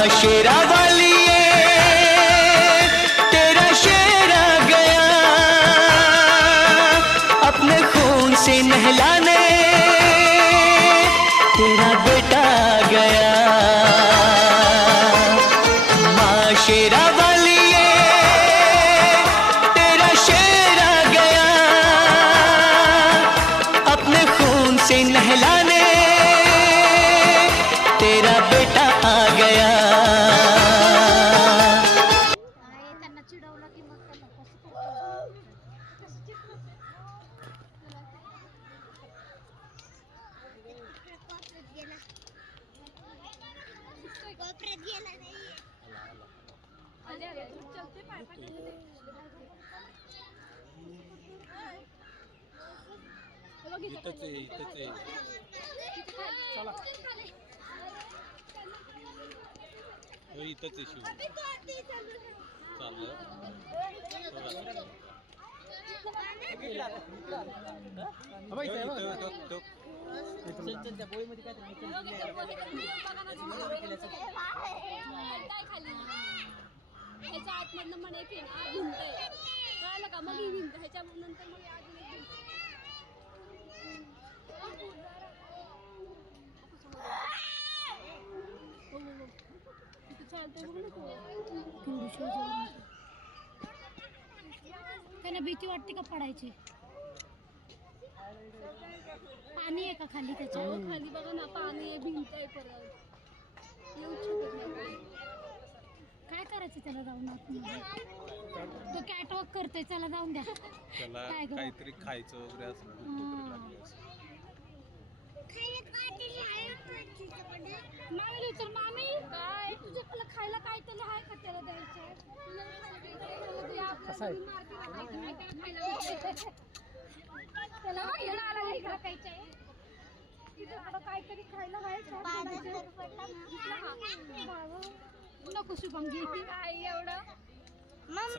शेरा वालिए तेरा शेर आ गया अपने खून से नहलाने तेरा बेटा आ गया माँ शेरा वालिए तेरा शेर आ गया अपने खून से नहलाने तेरा बेटा आ गया ह्याच्या आतमधनं म्हणे एक आहे ना भिंत आहे कळालं का मग ही भिंत ह्याच्या नंतर मग अजून एक भिंत त्यांना भीती वाटते का पडायची पाणी आहे का खाली त्याच्या खाली बघा ना पाणी आहे भिंत आहे परत येऊ शकत नाही काय करायचं त्याला जाऊन तो कॅटवॉक करतोय त्याला जाऊन द्या त्याला काहीतरी खायचं वगैरे असं मामी विचार मामी काय तुझ्याकडे खायला काहीतरी आहे का त्याला द्यायचं त्याला काहीतरी खायला नको शुभंगी काय एवढं